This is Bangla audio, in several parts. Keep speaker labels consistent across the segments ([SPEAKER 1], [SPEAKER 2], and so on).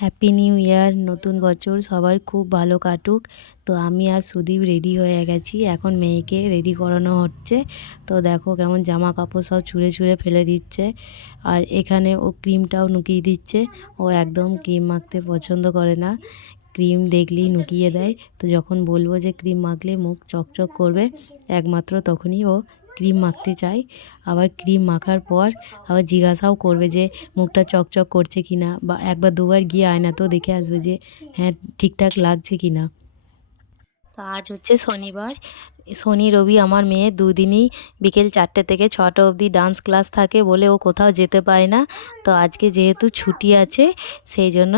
[SPEAKER 1] হ্যাপি নিউ ইয়ার নতুন বছর, সবার খুব ভালো কাটুক। তো আমি আর সুদীপ রেডি হয়ে গেছি, এখন মেয়েকে রেডি করানো হচ্ছে। তো দেখো কেমন জামা কাপড় সব ছুঁড়ে ছুঁড়ে ফেলে দিচ্ছে। আর এখানে ও ক্রিমটাও নুকিয়ে দিচ্ছে। ও একদম ক্রিম মাখতে পছন্দ করে না। ক্রিম দেখলেই নুকিয়ে দেয়। তো যখন বলব যে ক্রিম মাখলে মুখ চকচক করবে, একমাত্র তখনই ও ক্রিম মাখতে চাই। আবার ক্রিম মাখার পর আবার জিজ্ঞাসাও করবে যে, মুখটা চকচক করছে কি না? বা একবার দুবার গিয়ে আয়নাতেও দেখে আসবে যে হ্যাঁ ঠিকঠাক লাগছে কি না? তো আজ হচ্ছে শনিবার। শনি রবি আমার মেয়ে দুদিনই বিকেল চারটে থেকে ছটা অবধি ডান্স ক্লাস থাকে বলে ও কোথাও যেতে পায় না। তো আজকে যেহেতু ছুটি আছে, সেই জন্য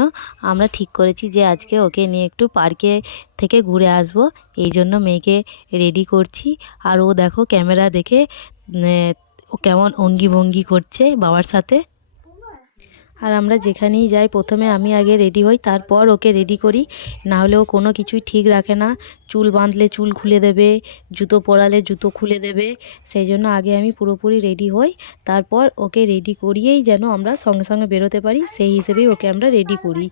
[SPEAKER 1] আমরা ঠিক করেছি যে আজকে ওকে নিয়ে একটু পার্কে থেকে ঘুরে আসব। এই জন্য মেয়েকে রেডি করছি। আর ও দেখো ক্যামেরা দেখে ও কেমন অঙ্গি ভঙ্গি করছে বাবার সাথে। আর আমরা যেখানেই যাই, প্রথমে আমি আগে রেডি হই, তারপর ওকে রেডি করি। না হলেও কোনো কিছুই ঠিক রাখে না। চুল বাঁধলে চুল খুলে দেবে, জুতো পরালে জুতো খুলে দেবে। সেই জন্য আগে আমি পুরোপুরি রেডি হই, তারপর ওকে রেডি করিয়েই যেন আমরা সঙ্গে সঙ্গে বেরোতে পারি, সেই হিসেবেই ওকে আমরা রেডি করি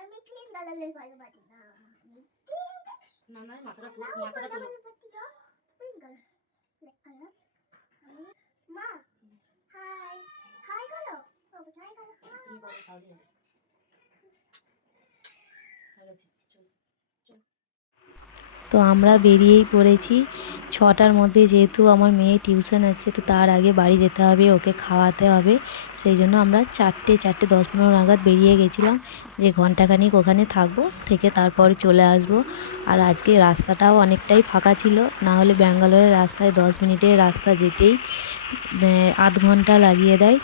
[SPEAKER 2] আমি ক্রিম কালারের ভালো পারি না আমি মাথাটা মাথাটা পাচ্ছি তো পিঙ্ক কালার ব্ল্যাক কালার মা হাই হাই করো বাবু হাই
[SPEAKER 1] তো আমরা বেরিয়েই পড়েছি। ছটার মধ্যে যেহেতু আমার মেয়ে টিউশন আছে, তো তার আগে বাড়ি যেতে হবে, ওকে খাওয়াতে হবে। সেই জন্য আমরা চারটে চারটে দশ পনেরো নাগাদ বেরিয়ে গেছিলাম যে ঘন্টাখানিক ওখানে থাকব, থেকে তারপরে চলে আসব। আর আজকে রাস্তাটাও অনেকটাই ফাঁকা ছিল, না হলে ব্যাঙ্গালোরের রাস্তায় দশ মিনিটের রাস্তা যেতেই আধ ঘণ্টা লাগিয়ে দেয়।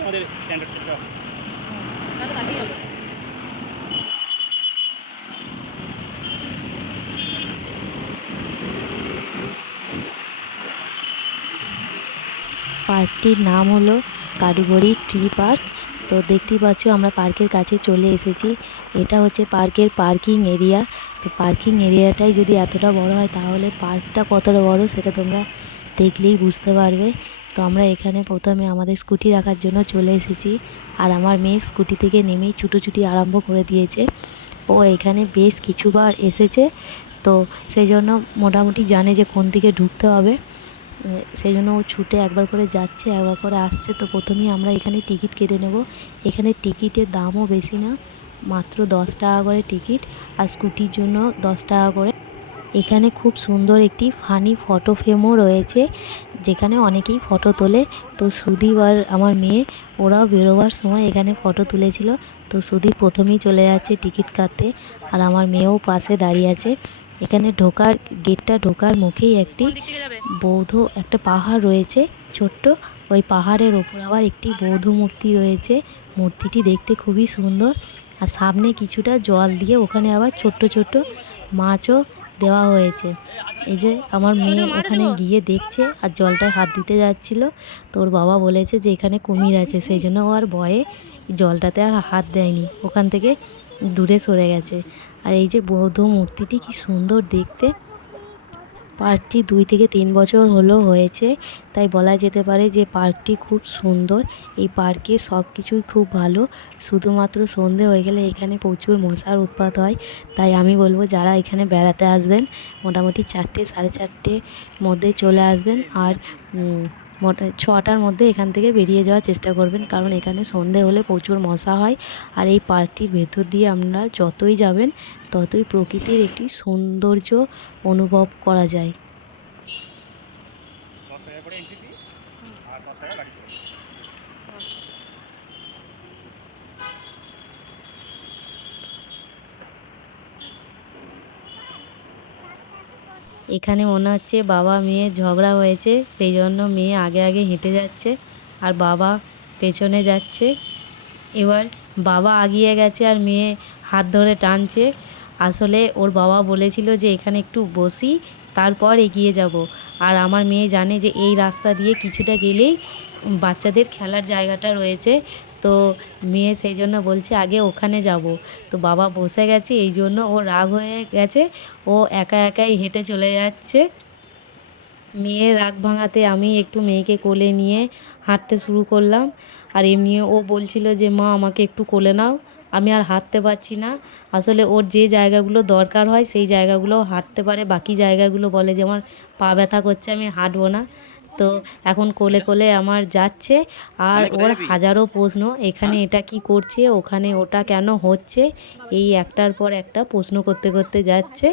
[SPEAKER 3] আমাদের স্ট্যান্ডার্ড
[SPEAKER 1] পার্কটির নাম হলো কারিগরি ট্রি পার্ক। তো দেখতেই পাচ্ছ আমরা পার্কের কাছে চলে এসেছি। এটা হচ্ছে পার্কের পার্কিং এরিয়া। তো পার্কিং এরিয়াটাই যদি এতটা বড় হয় তাহলে পার্কটা কতটা বড় সেটা তোমরা দেখলেই বুঝতে পারবে। তো আমরা এখানে প্রথমে আমাদের স্কুটি রাখার জন্য চলে এসেছি। আর আমার মেয়ে স্কুটি থেকে নেমেই ছুটোছুটি আরম্ভ করে দিয়েছে। ও এখানে বেশ কিছুবার এসেছে। তো সেই জন্য মোটামুটি জানে যে কোন দিকে ঢুকতে হবে। সেই জন্য ও ছুটে একবার করে যাচ্ছে, একবার করে আসছে। তো প্রথমেই আমরা এখানে টিকিট কেটে নেব। এখানে টিকিটের দামও বেশি না, মাত্র দশ টাকা করে টিকিট আর স্কুটির জন্য দশ টাকা করে। এখানে খুব সুন্দর একটি ফানি ফটো ফ্রেমও রয়েছে, যেখানে অনেকেই ফটো তোলে। তো সুদীপ আর আমার মেয়ে, ওরাও বেরোবার সময় এখানে ফটো তুলেছিল। তো সুদীপ প্রথমেই চলে যাচ্ছে টিকিট কাটতে আর আমার মেয়েও পাশে দাঁড়িয়ে আছে। এখানে ঢোকার গেটটা ঢোকার মুখেই একটি বৌদ্ধ একটা পাহাড় রয়েছে ছোট্ট। ওই পাহাড়ের ওপর আবার একটি বৌদ্ধ মূর্তি রয়েছে। মূর্তিটি দেখতে খুবই সুন্দর। আর সামনে কিছুটা জল দিয়ে ওখানে আবার ছোট্ট ছোট্ট মাছও দেওয়া হয়েছে। এই যে আমার মেয়ে ওখানে গিয়ে দেখছে আর জলটায় হাত দিতে যাচ্ছিল। তোর বাবা বলেছে যে এখানে কুমির আছে সেই জন্য ও আর ভয়ে জলটাতে আর হাত দেয়নি। ওখান থেকে দূরে সরে গেছে। আর এই যে বৌদ্ধ মূর্তিটি কি সুন্দর দেখতে। পার্কটি দুই থেকে তিন বছর হলো হয়েছে। তাই বলা যেতে পারে যে পার্কটি খুব সুন্দর। এই পার্কে সব কিছুই খুব ভালো। শুধুমাত্র সন্ধে হয়ে গেলে এখানে প্রচুর মশার উৎপাত হয়। তাই আমি বলব যারা এখানে বেড়াতে আসবেন, মোটামুটি চারটে সাড়ে চারটে মধ্যে চলে আসবেন। আর ছটার মধ্যে এখান থেকে বেরিয়ে যাওয়ার চেষ্টা করবেন। কারণ এখানে সন্ধে হলে প্রচুর মশা হয়। আর এই পার্কটির ভেতর দিয়ে আপনারা যতই যাবেন, ততই প্রকৃতির একটি সৌন্দর্য অনুভব করা যায়
[SPEAKER 3] দশ টাকা করে এন্ট্রি ফি আর পাঁচ টাকা গাড়ি চলে
[SPEAKER 1] এখানে মনে হচ্ছে বাবা মেয়ে ঝগড়া হয়েছে, সেই জন্য মেয়ে আগে আগে হেঁটে যাচ্ছে আর বাবা পেছনে যাচ্ছে। এবার বাবা আগিয়ে গেছে আর মেয়ে হাত ধরে টানছে। আসলে ওর বাবা বলেছিল যে, এখানে একটু বসি, তারপর এগিয়ে যাব। আর আমার মেয়ে জানে যে, এই রাস্তা দিয়ে কিছুটা গেলেই বাচ্চাদের খেলার জায়গাটা রয়েছে। তো মেয়ে সেই জন্য বলছে, আগে ওখানে যাব। তো বাবা বসে গেছে, এই জন্য ও রাগ হয়ে গেছে। ও একা একাই হেঁটে চলে যাচ্ছে। মেয়ের রাগ ভাঙাতে আমি একটু মেয়েকে কোলে নিয়ে হাঁটতে শুরু করলাম। আর এমনিও ও বলছিল যে, মা, আমাকে একটু কোলে নাও। আমি আর হাঁটতে পারছি না। আসলে ওর যে জায়গাগুলো দরকার হয়, সেই জায়গাগুলো হাঁটতে পারে। বাকি জায়গাগুলো বলে যে, আমার পা ব্যথা করছে, আমি হাঁটবো না। তো এখন কোলে কোলে আমার যাচ্ছে। আর ওর? হাজারো প্রশ্ন এখানে এটা কি করছে ওখানে ওটা কেন হচ্ছে এই একটার পর একটা প্রশ্ন করতে করতে যাচ্ছে।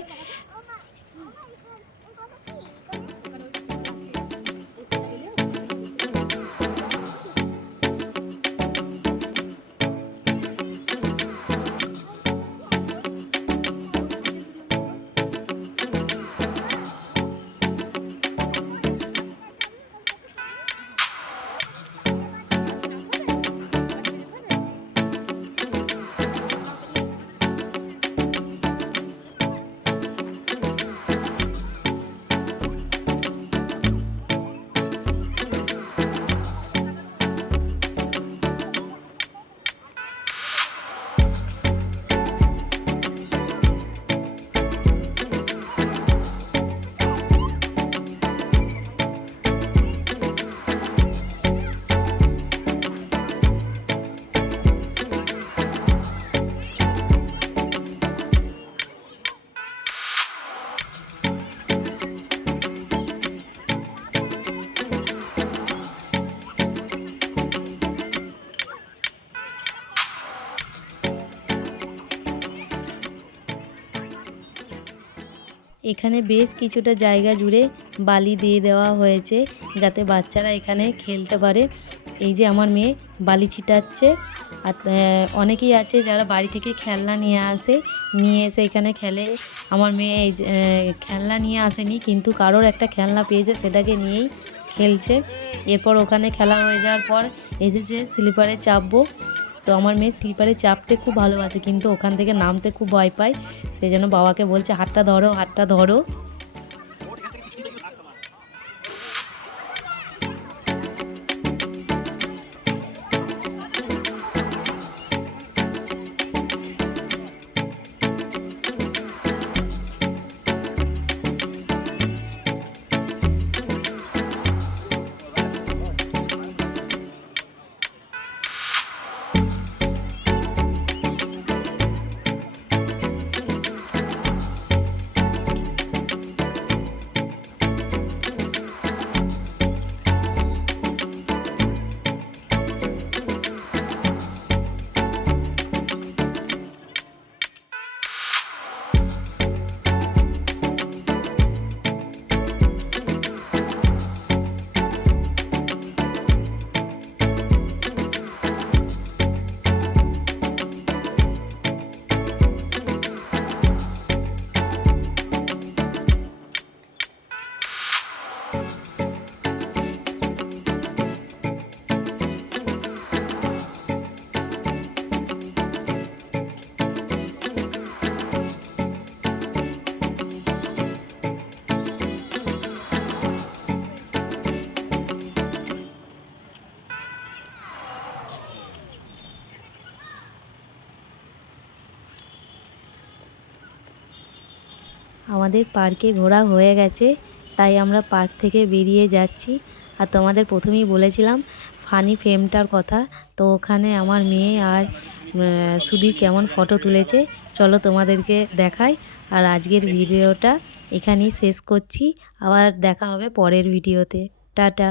[SPEAKER 1] এখানে বেশ কিছুটা জায়গা জুড়ে বালি দিয়ে দেওয়া হয়েছে যাতে বাচ্চারা এখানে খেলতে পারে। এই যে আমার মেয়ে বালি ছিটাচ্ছে। আর অনেকেই আছে যারা বাড়ি থেকে খেলনা নিয়ে আসে, নিয়ে এসে এখানে খেলে। আমার মেয়ে এই খেলনা নিয়ে আসেনি, কিন্তু কারোর একটা খেলনা পেয়েছে, সেটাকে নিয়েই খেলছে। এরপর ওখানে খেলা হয়ে যাওয়ার পর এসেছে স্লিপারে চাপবো। তো আমার মেয়ে স্লিপারে চাপতে খুব ভালোবাসে, কিন্তু ওখান থেকে নামতে খুব ভয় পায়। সেই জন্য বাবাকে বলছে, হাতটা ধরো হাতটা ধরো। আমাদের পার্কে ঘোরা হয়ে গেছে, তাই আমরা পার্ক থেকে বেরিয়ে যাচ্ছি। আর তোমাদের প্রথমেই বলেছিলাম, ফানি ফ্রেমটার কথা। তো ওখানে আমার মেয়ে আর সুদীপ কেমন ফটো তুলেছে, চলো তোমাদেরকে দেখাই। আর আজকের ভিডিওটা এখানেই শেষ করছি। আবার দেখা হবে পরের ভিডিওতে। টাটা।